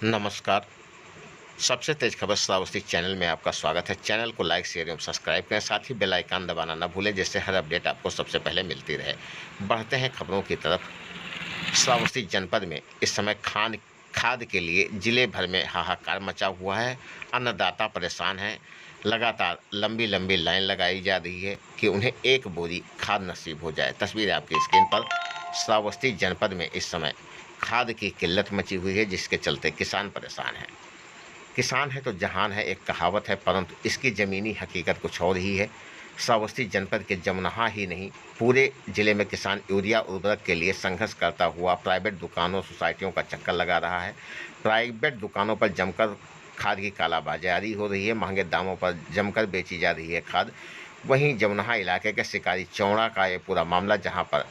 नमस्कार। सबसे तेज खबर श्रावस्ती चैनल में आपका स्वागत है। चैनल को लाइक, शेयर एवं सब्सक्राइब करें, साथ ही बेल आइकन दबाना न भूलें, जिससे हर अपडेट आपको सबसे पहले मिलती रहे। बढ़ते हैं खबरों की तरफ। श्रावस्ती जनपद में इस समय खाद के लिए जिले भर में हाहाकार मचा हुआ है। अन्नदाता परेशान हैं। लगातार लंबी लंबी लाइन लगाई जा रही है कि उन्हें एक बोरी खाद नसीब हो जाए। तस्वीर आपकी स्क्रीन पर। श्रावस्ती जनपद में इस समय खाद की किल्लत मची हुई है, जिसके चलते किसान परेशान हैं। किसान है तो जहान है, एक कहावत है, परंतु इसकी ज़मीनी हकीकत कुछ और ही है। श्रावस्ती जनपद के जमुनहा ही नहीं, पूरे ज़िले में किसान यूरिया उर्वरक के लिए संघर्ष करता हुआ प्राइवेट दुकानों, सोसाइटियों का चक्कर लगा रहा है। प्राइवेट दुकानों पर जमकर खाद की कालाबाजारी हो रही है, महंगे दामों पर जमकर बेची जा रही है खाद। वहीं जमुनहा इलाके के शिकारी चौड़ा का ये पूरा मामला, जहां पर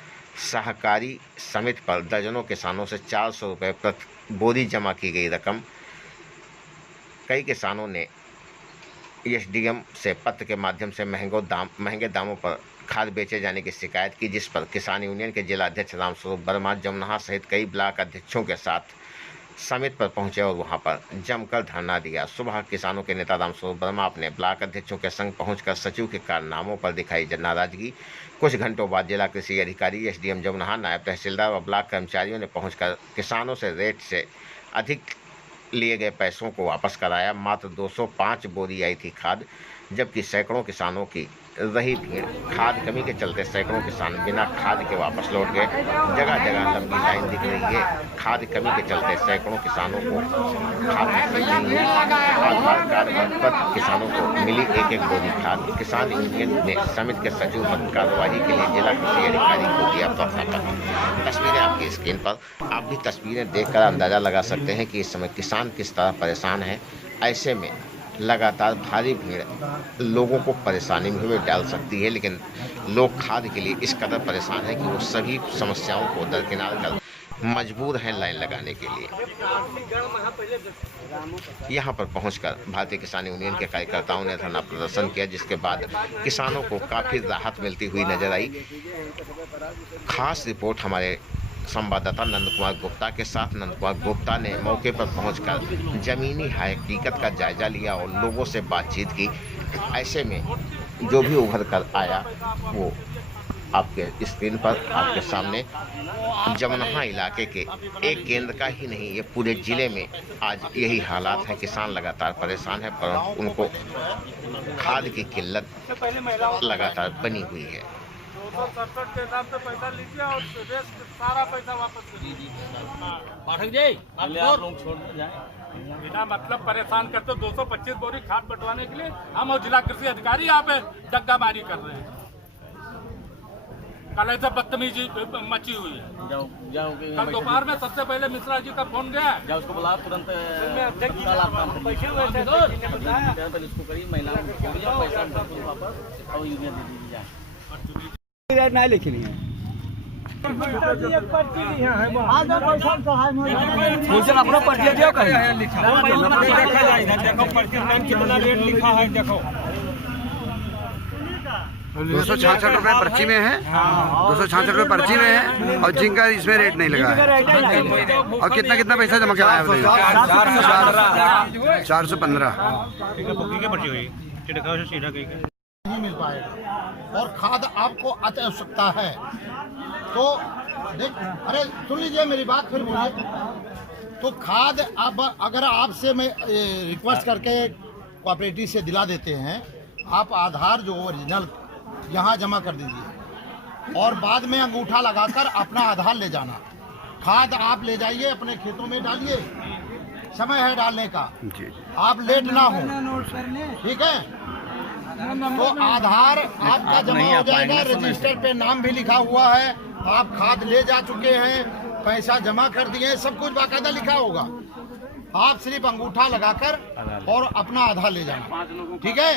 सहकारी समिति पर दर्जनों किसानों से 400 रुपये प्रति बोरी जमा की गई रकम। कई किसानों ने एसडीएम से पत्र के माध्यम से महंगे दामों पर खाद बेचे जाने की शिकायत की, जिस पर किसान यूनियन के जिला अध्यक्ष रामस्वरूप वर्मा जमुनहा सहित कई ब्लॉक अध्यक्षों के साथ समिति पर पहुंचे और वहां पर जमकर धरना दिया। सुबह किसानों के नेता रामस्वरूप वर्मा अपने ब्लॉक अध्यक्षों के संग पहुंचकर सचिव के कारनामों पर दिखाई नाराजगी। कुछ घंटों बाद जिला कृषि अधिकारी, एसडीएम जमुनहा, नायब तहसीलदार और ब्लॉक कर्मचारियों ने पहुंचकर किसानों से रेट से अधिक लिए गए पैसों को वापस कराया। मात्र 205 बोरी आई थी खाद, जबकि सैकड़ों किसानों की रही भीड़। खाद कमी के चलते सैकड़ों किसान बिना खाद के वापस लौट गए। जगह जगह लंबी लाइन दिख रही है। खाद कमी के चलते सैकड़ों किसानों को खाद नसीब नहीं हुई। आधार कार्ड पर किसानों को मिली एक बोरी खाद। किसान यूनियन ने समिति के सचिव पर कार्यवाही के लिए जिला कृषि अधिकारी को दिया प्रार्थना। तस्वीरें आपकी स्क्रीन पर। आप भी तस्वीरें देखकर अंदाजा लगा सकते हैं कि इस समय किसान किस तरह परेशान है। ऐसे में लगातार भारी भीड़ लोगों को परेशानी में भी डाल सकती है, लेकिन लोग खाद के लिए इस कदर परेशान हैं कि वो सभी समस्याओं को दरकिनार कर मजबूर हैं लाइन लगाने के लिए। यहां पर पहुंचकर भारतीय किसान यूनियन के कार्यकर्ताओं ने धरना प्रदर्शन किया, जिसके बाद किसानों को काफ़ी राहत मिलती हुई नजर आई। खास रिपोर्ट हमारे संवाददाता नंद कुमार गुप्ता के साथ। नंद कुमार गुप्ता ने मौके पर पहुंचकर जमीनी हकीकत का जायजा लिया और लोगों से बातचीत की। ऐसे में जो भी उभर कर आया वो आपके स्क्रीन पर आपके सामने। जमुनहा इलाके के एक केंद्र का ही नहीं, ये पूरे ज़िले में आज यही हालात है। किसान लगातार परेशान है, परंतु उनको खाद की किल्लत लगातार बनी हुई है। 267 के हिसाब से पैसा लीजिए और सारा पैसा वापस कीजिए। पाठक जी, आप लोग छोड़ जाए बिना मतलब परेशान करते। 225 बोरी खाद बंटवाने के लिए हम और जिला कृषि अधिकारी यहाँ पे दग्गाबाजी कर रहे हैं। कल ऐसे बदतमीजी मची हुई है। कल दोपहर में सबसे पहले मिश्रा जी का फोन गया, उसको बुला तुरंत नहीं लिखी नहीं अपना पर्ची दियो कितना रेट लिखा है देखो। 266 रुपये पर्ची में है। 266 रुपये पर्ची में है और जिनका इसमें रेट नहीं लगा है। और कितना कितना पैसा जमा कराया है? 415। नहीं मिल पाएगा और खाद आपको अति आवश्यकता है तो अरे सुन लीजिए मेरी बात, फिर बोलिए। तो खाद अब अगर आपसे मैं रिक्वेस्ट करके कोऑपरेटिव से दिला देते हैं, आप आधार जो ओरिजिनल यहाँ जमा कर दीजिए और बाद में अंगूठा लगाकर अपना आधार ले जाना। खाद आप ले जाइए, अपने खेतों में डालिए, समय है डालने का, आप लेट ना हो, ठीक है? तो आधार आपका जमा हो जाएगा, रजिस्टर पे नाम भी लिखा हुआ है, आप खाद ले जा चुके हैं, पैसा जमा कर दिए, सब कुछ बाकायदा लिखा होगा। आप सिर्फ अंगूठा लगाकर और अपना आधार ले जाना, ठीक है?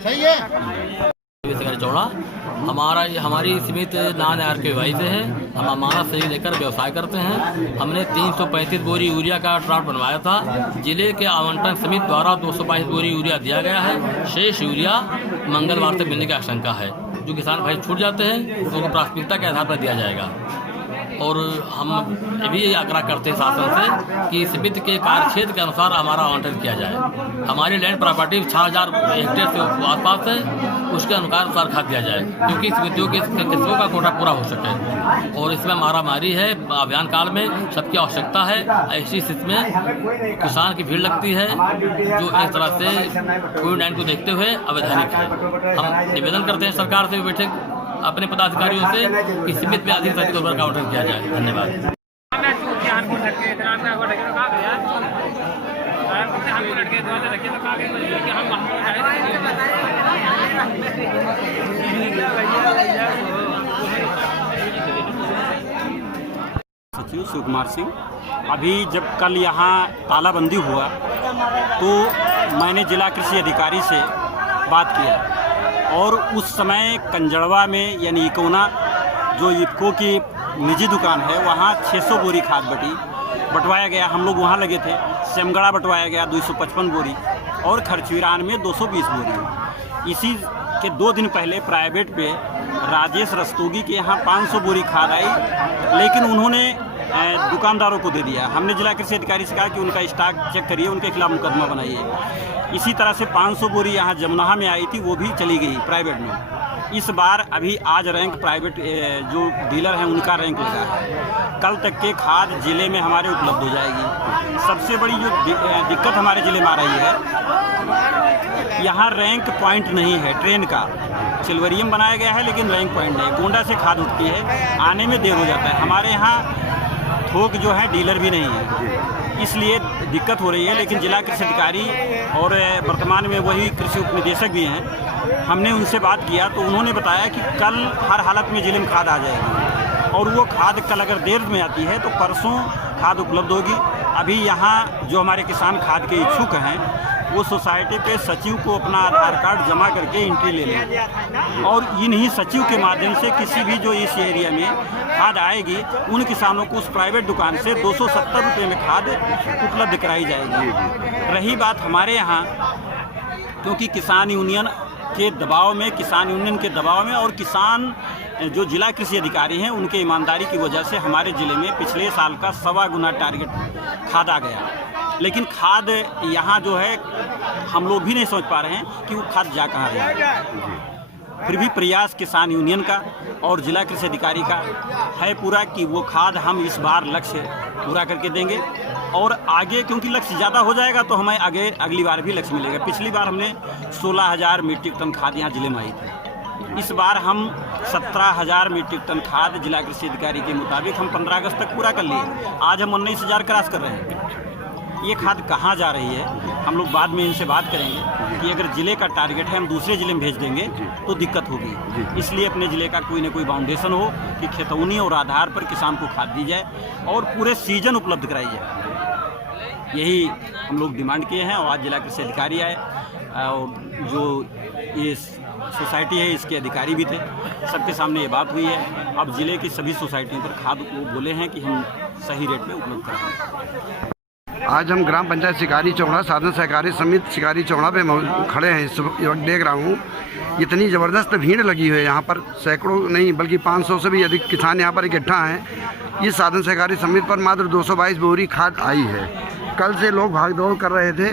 सही है। चौड़ा हमारी सीमित NRKY से है। हम हमारा सही लेकर व्यवसाय करते हैं। हमने 335 बोरी यूरिया का ट्राट बनवाया था। जिले के आवंटन समिति द्वारा 222 बोरी यूरिया दिया गया है। शेष यूरिया मंगलवार तक मिलने की आशंका है। जो किसान भाई छूट जाते हैं उनको प्राथमिकता के आधार पर दिया जाएगा। और हम ये भी आग्रह करते हैं शासन से कि समिति के कार्यक्षेत्र के अनुसार हमारा आवंटन किया जाए। हमारी लैंड प्रॉपर्टी 6000 हेक्टेयर से आसपास है, उसके अनुसार खाद दिया जाए, क्योंकि समितियों के किस्मों का कोटा पूरा हो सके। और इसमें मारामारी है, अभियान काल में सबकी आवश्यकता है। ऐसी स्थिति में किसान की भीड़ लगती है, जो एक तरह से कोविड-19 को देखते हुए अवैधानिक है। हम निवेदन करते हैं सरकार से बैठे अपने पदाधिकारियों से कि सीमित में अधिक से अधिक उर्वरक का आवंटन किया जाए। धन्यवाद। सचिव शिव कुमार सिंह। अभी जब कल यहाँ तालाबंदी हुआ तो मैंने जिला कृषि अधिकारी से बात किया और उस समय कंजड़वा में यानी इकोना जो इफको की निजी दुकान है वहाँ 600 बोरी खाद बटवाया गया। हम लोग वहाँ लगे थे। सेमगढ़ा बटवाया गया 255 बोरी और खरचीरान में 220 बोरी। इसी के 2 दिन पहले प्राइवेट पे राजेश रस्तोगी के यहाँ 500 बोरी खाद आई, लेकिन उन्होंने दुकानदारों को दे दिया। हमने जिला कृषि अधिकारी से कहा कि उनका स्टॉक चेक करिए, उनके खिलाफ मुकदमा बनाइए। इसी तरह से 500 बोरी यहाँ जमुना में आई थी, वो भी चली गई प्राइवेट में। इस बार अभी आज रैंक प्राइवेट जो डीलर हैं उनका रैंक लगा है। कल तक के खाद जिले में हमारे उपलब्ध हो जाएगी। सबसे बड़ी जो दिक्कत हमारे ज़िले में आ रही है, यहाँ रैंक पॉइंट नहीं है ट्रेन का। चिलवरियम बनाया गया है लेकिन रैंक पॉइंट नहीं। गोंडा से खाद उठती है, आने में देर हो जाता है। हमारे यहाँ थोक जो है डीलर भी नहीं है, इसलिए दिक्कत हो रही है। लेकिन जिला कृषि अधिकारी और वर्तमान में वही कृषि उपनिदेशक भी हैं, हमने उनसे बात किया तो उन्होंने बताया कि कल हर हालत में जिले में खाद आ जाएगी और वो खाद कल अगर देर में आती है तो परसों खाद उपलब्ध होगी। अभी यहाँ जो हमारे किसान खाद के इच्छुक हैं वो सोसाइटी पे सचिव को अपना आधार कार्ड जमा करके एंट्री ले लें और इन्हीं सचिव के माध्यम से किसी भी जो इस एरिया में खाद आएगी उन किसानों को उस प्राइवेट दुकान से 270 रुपये में खाद उपलब्ध कराई जाएगी। रही बात हमारे यहाँ, क्योंकि किसान यूनियन के दबाव में और किसान जो जिला कृषि अधिकारी हैं उनके ईमानदारी की वजह से हमारे ज़िले में पिछले साल का 1.25 गुना टारगेट खाद आ गया। लेकिन खाद यहाँ जो है हम लोग भी नहीं समझ पा रहे हैं कि वो खाद जा कहाँ रही है। फिर भी प्रयास किसान यूनियन का और जिला कृषि अधिकारी का है पूरा कि वो खाद हम इस बार लक्ष्य पूरा करके देंगे और आगे क्योंकि लक्ष्य ज़्यादा हो जाएगा तो हमें आगे अगली बार भी लक्ष्य मिलेगा। पिछली बार हमने 16,000 मीट्रिक टन खाद यहाँ जिले में आई थी। इस बार हम 17,000 मीट्रिक टन खाद जिला कृषि अधिकारी के मुताबिक हम 15 अगस्त तक पूरा कर लिए। आज हम 19,000 क्रॉस कर रहे हैं। ये खाद कहाँ जा रही है हम लोग बाद में इनसे बात करेंगे कि अगर ज़िले का टारगेट है हम दूसरे ज़िले में भेज देंगे तो दिक्कत होगी। इसलिए अपने ज़िले का कोई ना कोई बाउंडेशन हो कि खेतौनी और आधार पर किसान को खाद दी जाए और पूरे सीजन उपलब्ध कराई जाए। यही हम लोग डिमांड किए हैं और आज जिला कृषि अधिकारी आए और जो ये सोसाइटी है इसके अधिकारी भी थे, सबके सामने ये बात हुई है। अब ज़िले की सभी सोसाइटियों पर खाद को बोले हैं कि हम सही रेट में उपलब्ध कराएंगे। आज हम ग्राम पंचायत शिकारी चौड़ा साधन सहकारी समिति शिकारी चौड़ा पे खड़े हैं। इस वक्त देख रहा हूँ इतनी ज़बरदस्त भीड़ लगी हुई है यहाँ पर, सैकड़ों नहीं बल्कि 500 से भी अधिक किसान यहाँ पर इकट्ठा हैं। इस साधन सहकारी समिति पर मात्र 222 बोरी खाद आई है। कल से लोग भाग दौड़ कर रहे थे।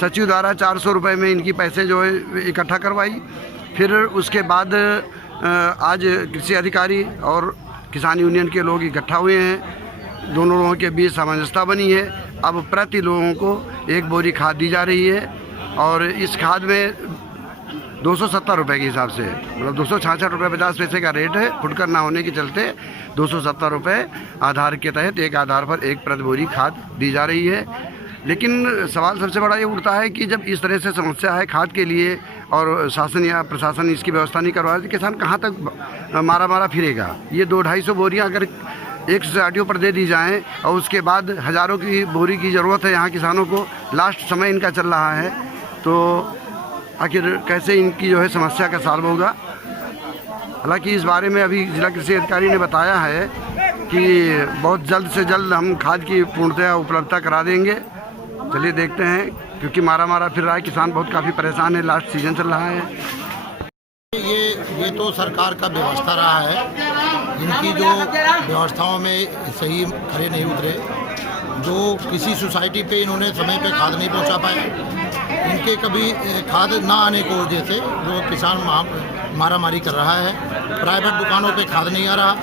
सचिव द्वारा 400 रुपये में इनकी पैसे जो है इकट्ठा करवाई। फिर उसके बाद आज कृषि अधिकारी और किसान यूनियन के लोग इकट्ठा हुए हैं। दोनों लोगों के बीच सामंजस्य बनी है। अब प्रति लोगों को 1 बोरी खाद दी जा रही है और इस खाद में 270 रुपये के हिसाब से मतलब 266 रुपये 50 पैसे का रेट है। फुटकर ना होने के चलते 270 रुपये आधार के तहत एक आधार पर 1 प्रति बोरी खाद दी जा रही है। लेकिन सवाल सबसे बड़ा ये उठता है कि जब इस तरह से समस्या है खाद के लिए और शासन या प्रशासन इसकी व्यवस्था नहीं करवा रही, किसान कहाँ तक मारा फिरेगा। ये 200-250 बोरियाँ अगर एक सोसाइटियों पर दे दी जाएं और उसके बाद हज़ारों की बोरी की ज़रूरत है यहाँ किसानों को, लास्ट समय इनका चल रहा है, तो आखिर कैसे इनकी जो है समस्या का सॉल्व होगा। हालांकि इस बारे में अभी जिला कृषि अधिकारी ने बताया है कि बहुत जल्द से जल्द हम खाद की पूर्णतया उपलब्धता करा देंगे। चलिए देखते हैं, क्योंकि मारा फिर रहा है किसान, बहुत काफ़ी परेशान है, लास्ट सीजन चल रहा है। ये में तो सरकार का व्यवस्था रहा है, इनकी जो व्यवस्थाओं में सही खरे नहीं उतरे, जो किसी सोसाइटी पे इन्होंने समय पे खाद नहीं पहुंचा पाए, इनके कभी खाद ना आने की वजह से जो किसान मारामारी कर रहा है, प्राइवेट दुकानों पे खाद नहीं आ रहा,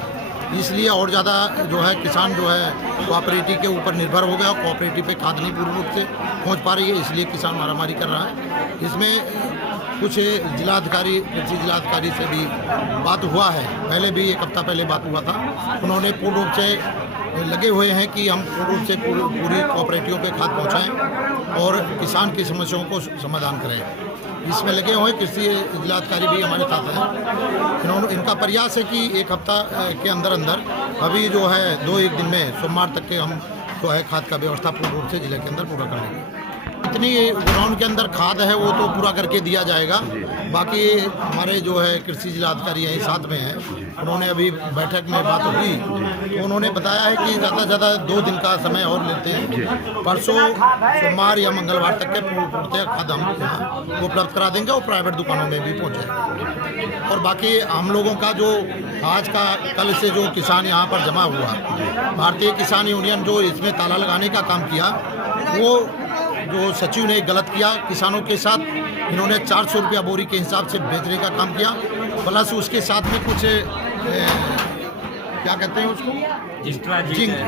इसलिए और ज़्यादा जो है किसान जो है कोऑपरेटिव के ऊपर निर्भर हो गया, कोऑपरेटिव पे खाद नहीं पूर्ण रूप से पहुंच पा रही है, इसलिए किसान मारामारी कर रहा है। इसमें कुछ जिलाधिकारी, कृषि जिलाधिकारी से भी बात हुआ है, पहले भी एक हफ्ता पहले बात हुआ था, उन्होंने पूर्ण रूप से लगे हुए हैं कि हम पूर्ण रूप से पूरी कोऑपरेटिव पे खाद पहुँचाएँ और किसान की समस्याओं को समाधान करें। इसमें लगे हुए कृषि जिलाधिकारी भी हमारे साथ हैं। इनका प्रयास है कि एक हफ्ता के अंदर अंदर अभी जो है 2-1 दिन में सोमवार तक के हम जो है खाद का व्यवस्था पूर्ण रूप से जिले के अंदर पूरा कर लेंगे। इतनी ग्राउंड के अंदर खाद है वो तो पूरा करके दिया जाएगा। बाकी हमारे जो है कृषि जिलाधिकारी यहीं साथ में हैं, उन्होंने अभी बैठक में बात हुई तो उन्होंने बताया है कि ज़्यादा से ज़्यादा 2 दिन का समय और लेते हैं, परसों सोमवार या मंगलवार तक के पूर्णतः खाद हम यहाँ उपलब्ध करा देंगे और प्राइवेट दुकानों में भी पहुँचाएंगे। और बाकी हम लोगों का जो आज का कल से जो किसान यहाँ पर जमा हुआ, भारतीय किसान यूनियन जो इसमें ताला लगाने का काम किया, वो जो सचिव ने गलत किया किसानों के साथ, इन्होंने 400 रुपया बोरी के हिसाब से बेचने का काम किया, प्लस उसके साथ में कुछ क्या कहते हैं उसको,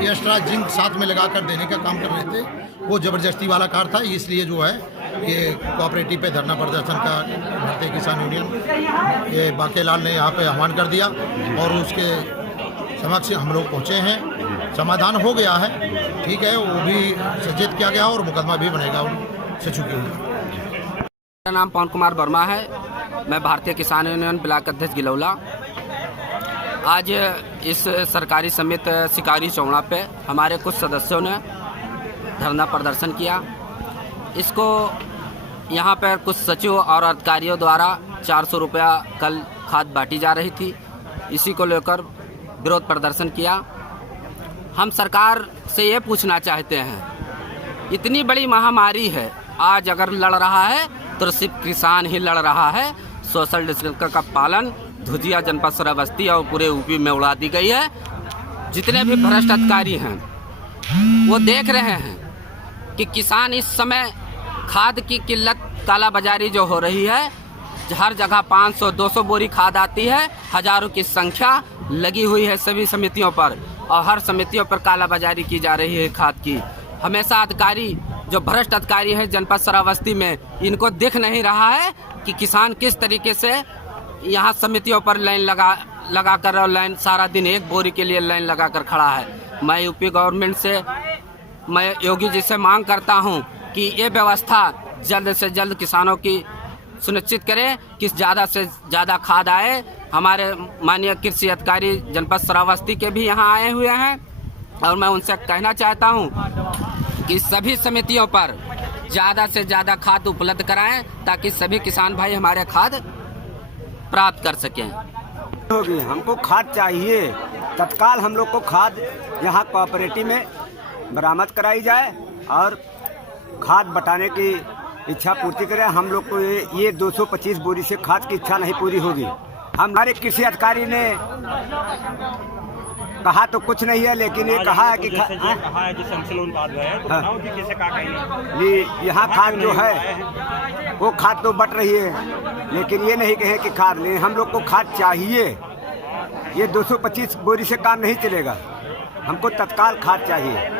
एक्स्ट्रा जिंक साथ में लगा कर देने का काम कर रहे थे। वो ज़बरदस्ती वाला कार्य था, इसलिए जो है ये कोऑपरेटिव पे धरना प्रदर्शन का भारतीय किसान यूनियन ये बाकेलाल ने यहाँ पे आह्वान कर दिया और उसके समक्ष हम लोग पहुँचे हैं। समाधान हो गया है, ठीक है, वो भी सचेत किया गया और मुकदमा भी बनेगा सचिव के ऊपर। मेरा नाम पवन कुमार वर्मा है, मैं भारतीय किसान यूनियन ब्लॉक अध्यक्ष गिलौला। आज इस सरकारी समिति शिकारी चौड़ा पे हमारे कुछ सदस्यों ने धरना प्रदर्शन किया। इसको यहाँ पर कुछ सचिव और अधिकारियों द्वारा 400 रुपया कल खाद बांटी जा रही थी, इसी को लेकर विरोध प्रदर्शन किया। हम सरकार से ये पूछना चाहते हैं, इतनी बड़ी महामारी है, आज अगर लड़ रहा है तो सिर्फ किसान ही लड़ रहा है। सोशल डिस्टेंस का पालन धुजिया जनपद श्रावस्ती और पूरे यूपी में उड़ा दी गई है। जितने भी भ्रष्ट अधिकारी हैं वो देख रहे हैं कि किसान इस समय खाद की किल्लत, कालाबाजारी जो हो रही है, हर जगह 500-200 बोरी खाद आती है, हजारों की संख्या लगी हुई है सभी समितियों पर और हर समितियों पर कालाबाजारी की जा रही है खाद की। हमेशा अधिकारी जो भ्रष्ट अधिकारी है जनपद श्रावस्ती में, इनको दिख नहीं रहा है कि किसान किस तरीके से यहाँ समितियों पर लाइन लगा कर और लाइन सारा दिन एक बोरी के लिए लाइन लगा कर खड़ा है। मैं यूपी गवर्नमेंट से, मैं योगी जी से मांग करता हूँ कि ये व्यवस्था जल्द से जल्द किसानों की सुनिश्चित करें कि ज़्यादा से ज़्यादा खाद आए। हमारे माननीय कृषि अधिकारी जनपद श्रावस्ती के भी यहाँ आए हुए हैं और मैं उनसे कहना चाहता हूँ कि सभी समितियों पर ज़्यादा से ज़्यादा खाद उपलब्ध कराएं ताकि सभी किसान भाई हमारे खाद प्राप्त कर सकें। होगी, हमको खाद चाहिए, तत्काल हम लोग को खाद यहाँ कोऑपरेटिव में बरामद कराई जाए और खाद बटाने की इच्छा पूर्ति करें। हम लोग को ये 225 बोरी से खाद की इच्छा नहीं पूरी होगी। हमारे कृषि अधिकारी ने कहा तो कुछ नहीं है, लेकिन ये कहा है कि यहाँ खाद जो है वो खाद तो बट रही है, लेकिन ये नहीं कहे कि खाद नहीं, हम लोग को खाद चाहिए। ये 225 बोरी से काम नहीं चलेगा, हमको तत्काल खाद चाहिए।